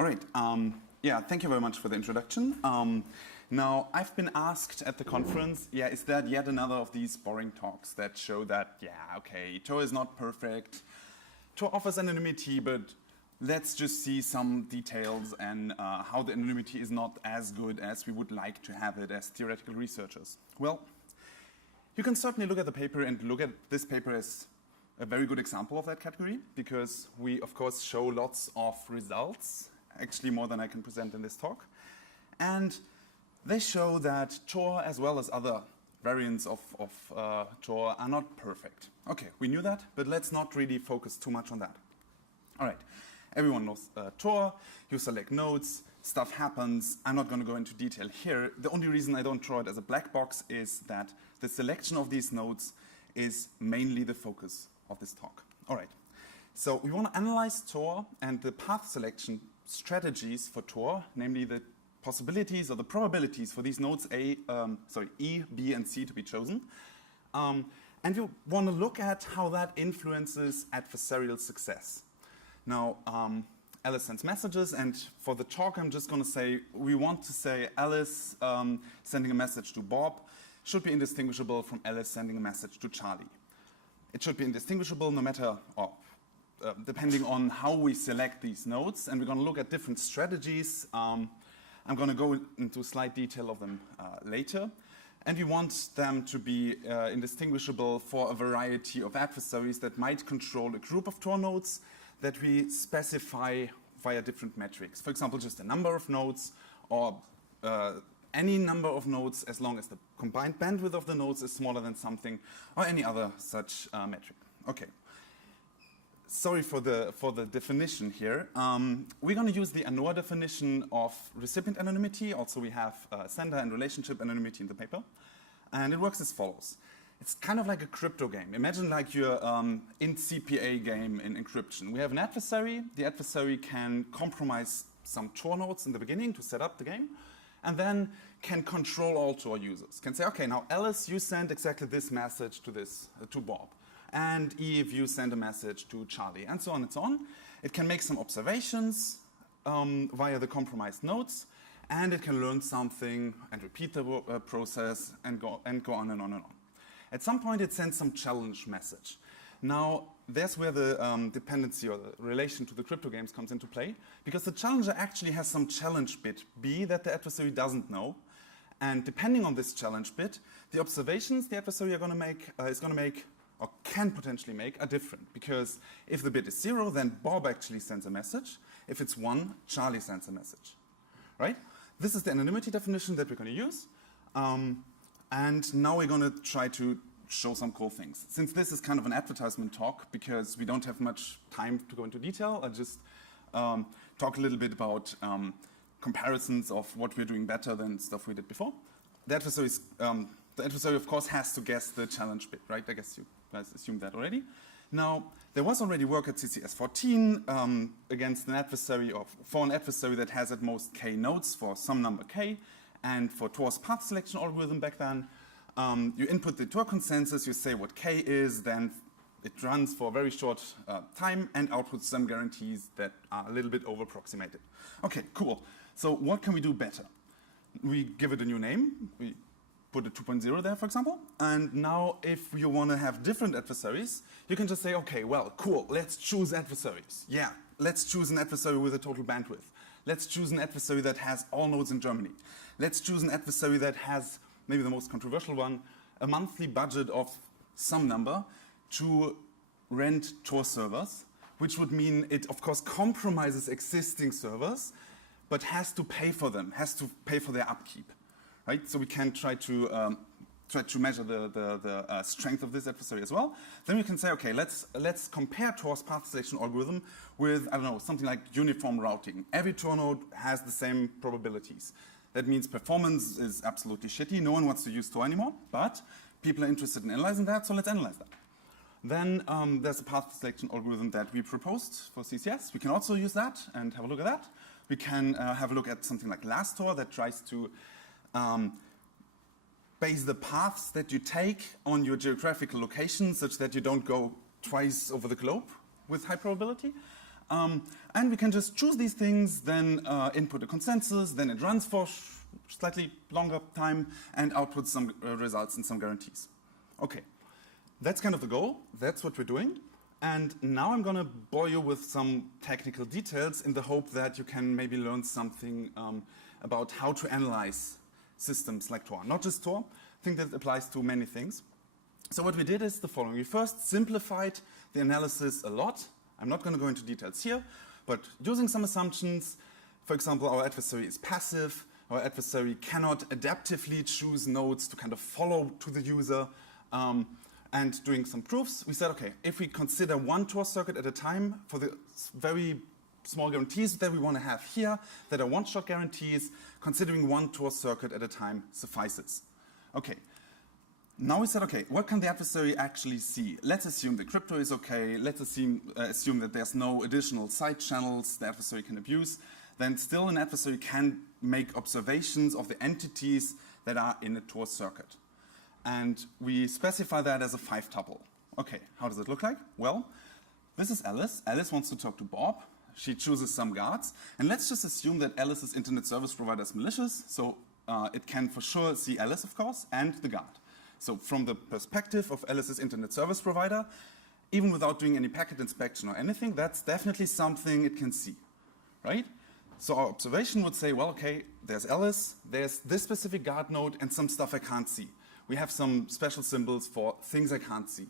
All right. Yeah, thank you very much for the introduction. Now, I've been asked at the conference, is that yet another of these boring talks that show that, okay, Tor is not perfect. Tor offers anonymity, but let's just see some details and how the anonymity is not as good as we would like to have it as theoretical researchers. Well, you can certainly look at the paper and look at this paper as a very good example of that category, because we, of course, show lots of results, actually more than I can present in this talk. And they show that Tor, as well as other variants of Tor, are not perfect. Okay, we knew that, but let's not really focus too much on that. All right, everyone knows Tor. You select nodes, stuff happens. I'm not going to go into detail here. The only reason I don't draw it as a black box is that the selection of these nodes is mainly the focus of this talk. All right, so we want to analyze Tor and the path selection strategies for Tor, namely the possibilities or the probabilities for these nodes E, B, and C to be chosen. And you want to look at how that influences adversarial success. Now, Alice sends messages, and for the talk I'm just going to say, we want to say Alice sending a message to Bob should be indistinguishable from Alice sending a message to Charlie. It should be indistinguishable no matter, depending on how we select these nodes, and we're going to look at different strategies. I'm going to go into slight detail of them later. And we want them to be indistinguishable for a variety of adversaries that might control a group of Tor nodes that we specify via different metrics. For example, just a number of nodes, or any number of nodes as long as the combined bandwidth of the nodes is smaller than something, or any other such metric. Okay. Sorry for the definition here. We're going to use the AnoA definition of recipient anonymity. Also, we have sender and relationship anonymity in the paper. And it works as follows. It's kind of like a crypto game. Imagine like your int CPA game in encryption. We have an adversary. The adversary can compromise some Tor nodes in the beginning to set up the game, and then can control all Tor users. Can say, okay, now Alice, you send exactly this message to Bob. And Eve, you send a message to Charlie, and so on and so on. It can make some observations via the compromised nodes, and it can learn something and repeat the process and go on and on and on. At some point, it sends some challenge message. Now, that's where the dependency or the relation to the crypto games comes into play, because the challenger actually has some challenge bit B that the adversary doesn't know. And depending on this challenge bit, the observations the adversary is going to make or can potentially make are different, because if the bit is 0, then Bob actually sends a message. If it's 1, Charlie sends a message, right? This is the anonymity definition that we're going to use. And now we're going to try to show some cool things. Since this is kind of an advertisement talk, because we don't have much time to go into detail, I'll just talk a little bit about comparisons of what we're doing better than stuff we did before. The adversary, of course, has to guess the challenge bit, right? I guess you guys assumed that already. Now, there was already work at CCS 14 against an adversary, or for an adversary that has at most k nodes for some number k, and for Tor's path selection algorithm back then, you input the Tor consensus, you say what k is, then it runs for a very short time and outputs some guarantees that are a little bit over-approximated. Okay, cool. So what can we do better? We give it a new name. We put a 2.0 there, for example. And now if you want to have different adversaries, you can just say, okay, well, cool, let's choose adversaries. Yeah, let's choose an adversary with a total bandwidth. Let's choose an adversary that has all nodes in Germany. Let's choose an adversary that has, maybe the most controversial one, a monthly budget of some number to rent Tor servers, which would mean it, of course, compromises existing servers, but has to pay for them, has to pay for their upkeep. Right? So we can try to measure the strength of this adversary as well. Then we can say, okay, let's compare Tor's path selection algorithm with, I don't know, something like uniform routing. Every Tor node has the same probabilities. That means performance is absolutely shitty. No one wants to use Tor anymore, but people are interested in analyzing that, so let's analyze that. Then there's a path selection algorithm that we proposed for CCS. We can also use that and have a look at that. We can have a look at something like LastTor that tries to base the paths that you take on your geographical location such that you don't go twice over the globe with high probability. And we can just choose these things, then input a consensus, then it runs for slightly longer time and outputs some results and some guarantees. Okay, that's kind of the goal. That's what we're doing. And now I'm going to bore you with some technical details in the hope that you can maybe learn something about how to analyze systems like Tor. Not just Tor, I think that applies to many things. So what we did is the following. We first simplified the analysis a lot. I'm not going to go into details here, but using some assumptions, for example, our adversary is passive. Our adversary cannot adaptively choose nodes to kind of follow to the user. And doing some proofs, we said, okay, if we consider one Tor circuit at a time for the very small guarantees that we want to have here, that are one-shot guarantees, considering one Tor circuit at a time suffices. Okay. Now we said, okay, what can the adversary actually see? Let's assume the crypto is okay. Let's assume that there's no additional side channels the adversary can abuse. Then still an adversary can make observations of the entities that are in a Tor circuit. And we specify that as a 5-tuple. Okay, how does it look like? Well, this is Alice. Alice wants to talk to Bob. She chooses some guards. And let's just assume that Alice's internet service provider is malicious. So it can for sure see Alice, of course, and the guard. So from the perspective of Alice's internet service provider, even without doing any packet inspection or anything, that's definitely something it can see, right? So our observation would say, well, okay, there's Alice, there's this specific guard node, and some stuff I can't see. We have some special symbols for things I can't see.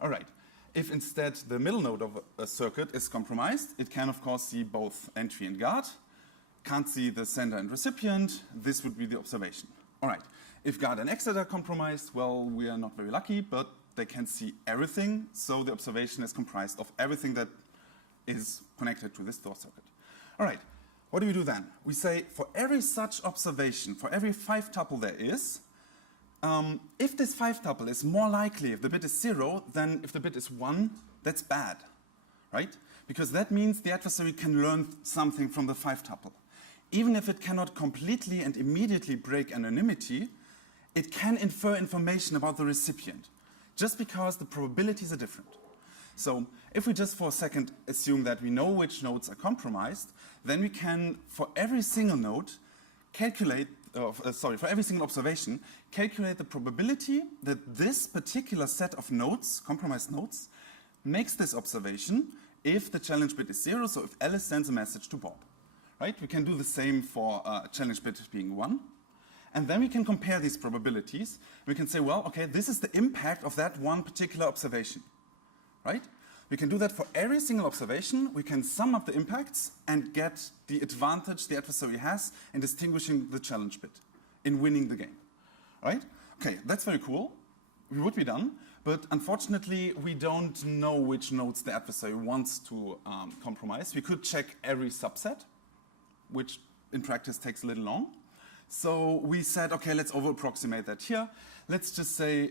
All right. If instead the middle node of a circuit is compromised, it can, of course, see both entry and guard. Can't see the sender and recipient. This would be the observation. All right. If guard and exit are compromised, well, we are not very lucky, but they can see everything. So the observation is comprised of everything that is connected to this Tor circuit. All right. What do we do then? We say for every such observation, for every 5-tuple there is, if this 5-tuple is more likely if the bit is 0 than if the bit is 1, that's bad, right? Because that means the adversary can learn something from the 5-tuple. Even if it cannot completely and immediately break anonymity, it can infer information about the recipient, just because the probabilities are different. So if we just for a second assume that we know which nodes are compromised, then we can, for every single node, for every single observation, calculate the probability that this particular set of nodes, compromised nodes, makes this observation if the challenge bit is 0, so if Alice sends a message to Bob. Right? We can do the same for a challenge bit being 1. And then we can compare these probabilities. We can say, well, okay, this is the impact of that one particular observation. Right? We can do that for every single observation. We can sum up the impacts and get the advantage the adversary has in distinguishing the challenge bit, in winning the game. Right? Okay, that's very cool. We would be done. But unfortunately, we don't know which nodes the adversary wants to compromise. We could check every subset, which in practice takes a little long. So we said, okay, let's over-approximate that here. Let's just say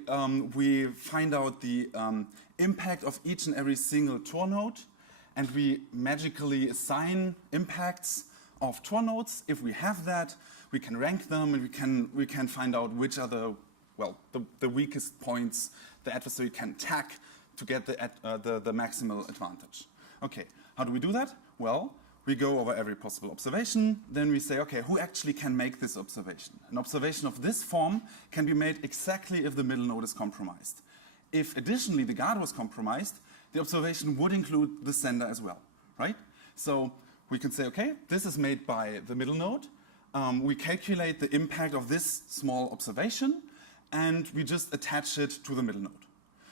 we find out the impact of each and every single Tor node, and we magically assign impacts of Tor nodes. If we have that, we can rank them, and we can find out which are the weakest points the adversary can attack to get the maximal advantage. Okay, how do we do that? Well, we go over every possible observation. Then we say, okay, who actually can make this observation? An observation of this form can be made exactly if the middle node is compromised. If additionally the guard was compromised, the observation would include the sender as well, right? So we can say, okay, this is made by the middle node. We calculate the impact of this small observation, and we just attach it to the middle node.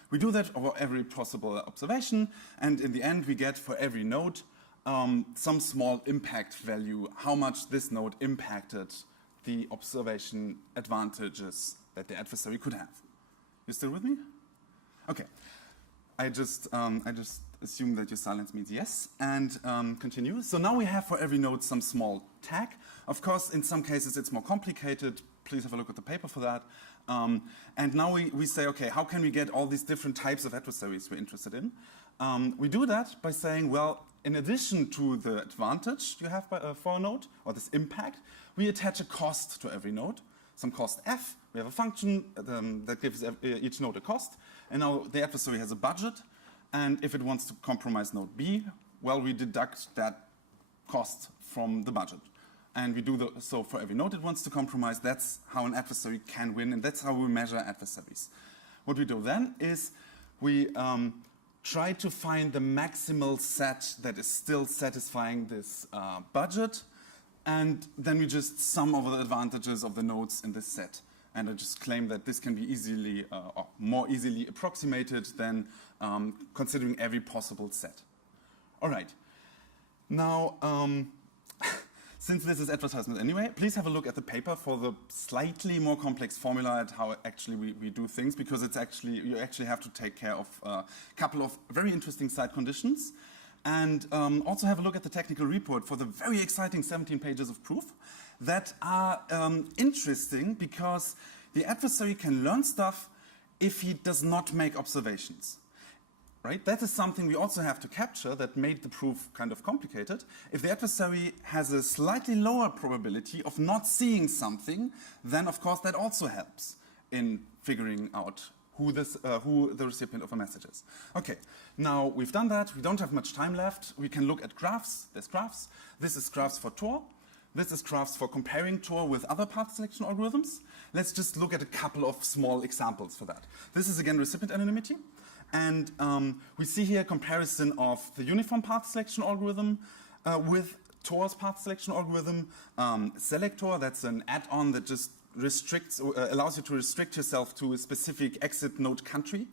We do that over every possible observation, and in the end we get for every node some small impact value, how much this node impacted the observation advantages that the adversary could have. You still with me? Okay. I just assume that your silence means yes, and continue. So now we have for every node some small tag. Of course, in some cases it's more complicated. Please have a look at the paper for that. And now we say, okay, how can we get all these different types of adversaries we're interested in? We do that by saying, well, in addition to the advantage you have for a node, or this impact, we attach a cost to every node, some cost f. We have a function that gives each node a cost. And now the adversary has a budget. And if it wants to compromise node B, well, we deduct that cost from the budget. And we do so for every node it wants to compromise. That's how an adversary can win, and that's how we measure adversaries. What we do then is we try to find the maximal set that is still satisfying this budget, and then we just sum over the advantages of the nodes in this set. And I just claim that this can be easily, or more easily approximated than considering every possible set. All right. Now, since this is advertisement anyway, please have a look at the paper for the slightly more complex formula at how actually we do things, because it's actually, you actually have to take care of a couple of very interesting side conditions. And also have a look at the technical report for the very exciting 17 pages of proof that are interesting because the adversary can learn stuff if he does not make observations. Right? That is something we also have to capture that made the proof kind of complicated. If the adversary has a slightly lower probability of not seeing something, then of course that also helps in figuring out who the recipient of a message is. Okay, now we've done that. We don't have much time left. We can look at graphs. There's graphs. This is graphs for Tor. This is graphs for comparing Tor with other path selection algorithms. Let's just look at a couple of small examples for that. This is again recipient anonymity. And we see here a comparison of the uniform path selection algorithm with Tor's path selection algorithm. Selector, that's an add-on that just restricts, allows you to restrict yourself to a specific exit node country.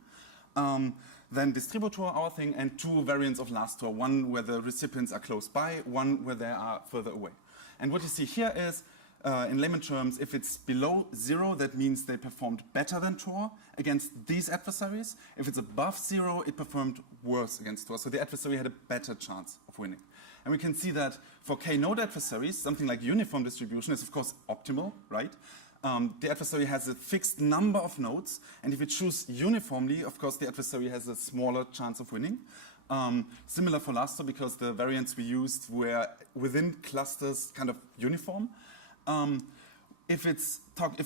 Then distributor, our thing, and two variants of last Tor, one where the recipients are close by, one where they are further away. And what you see here is, in layman terms, if it's below 0, that means they performed better than Tor against these adversaries. If it's above 0, it performed worse against Tor. So the adversary had a better chance of winning. And we can see that for k-node adversaries, something like uniform distribution is of course optimal, right? The adversary has a fixed number of nodes, and if you choose uniformly, of course the adversary has a smaller chance of winning. Similar for last Tor, because the variants we used were within clusters kind of uniform. If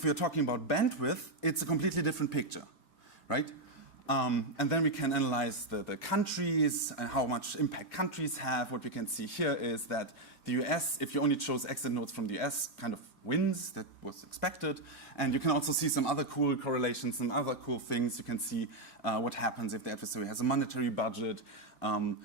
we're talking about bandwidth, it's a completely different picture, right? And then we can analyze the countries and how much impact countries have. What we can see here is that the US, if you only chose exit nodes from the US, kind of wins. That was expected. And you can also see some other cool correlations, some other cool things. You can see what happens if the adversary has a monetary budget. You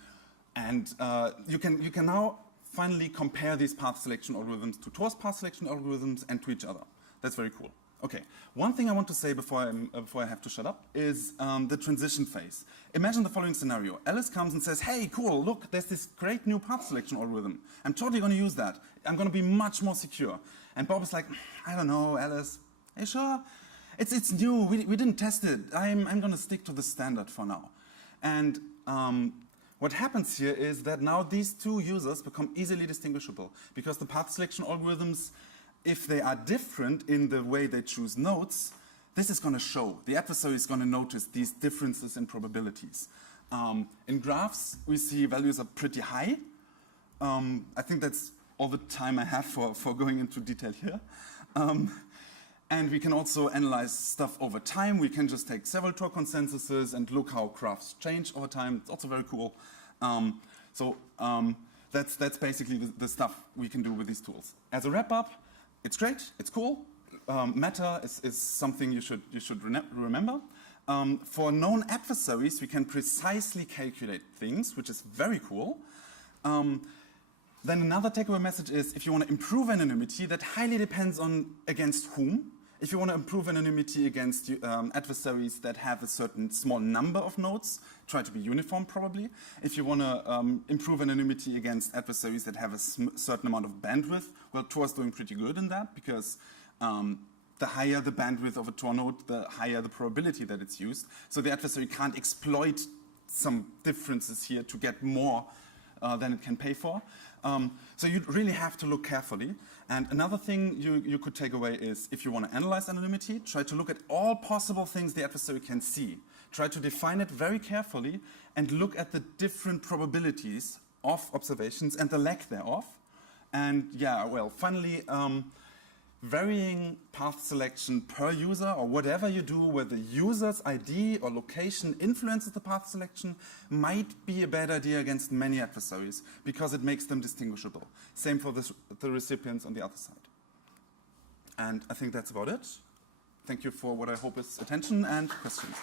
can now finally compare these path selection algorithms to Tor's path selection algorithms and to each other. That's very cool. Okay, one thing I want to say before I have to shut up is the transition phase. Imagine the following scenario. Alice comes and says, hey, cool, look, there's this great new path selection algorithm. I'm totally going to use that. I'm going to be much more secure. And Bob is like, I don't know, Alice. Are you sure? It's new. We didn't test it. I'm going to stick to the standard for now. And what happens here is that now these two users become easily distinguishable because the path selection algorithms, if they are different in the way they choose nodes, this is going to show. The adversary is going to notice these differences in probabilities. In graphs, we see values are pretty high. I think that's all the time I have for going into detail here. And we can also analyze stuff over time. We can just take several Tor consensuses and look how graphs change over time. It's also very cool. That's basically the stuff we can do with these tools. As a wrap-up, it's great, it's cool. MATor is something you should remember. For known adversaries, we can precisely calculate things, which is very cool. Then another takeaway message is, if you want to improve anonymity, that highly depends on against whom. If you want to improve anonymity against adversaries that have a certain small number of nodes, try to be uniform probably. If you want to improve anonymity against adversaries that have a certain amount of bandwidth, well, Tor is doing pretty good in that because the higher the bandwidth of a Tor node, the higher the probability that it's used. So the adversary can't exploit some differences here to get more than it can pay for. So you really have to look carefully. And another thing you could take away is, if you want to analyze anonymity, try to look at all possible things the adversary can see. Try to define it very carefully and look at the different probabilities of observations and the lack thereof. And yeah, well, finally, varying path selection per user, or whatever you do where the user's ID or location influences the path selection, might be a bad idea against many adversaries because it makes them distinguishable. Same for the recipients on the other side. And I think that's about it. Thank you for what I hope is attention and questions.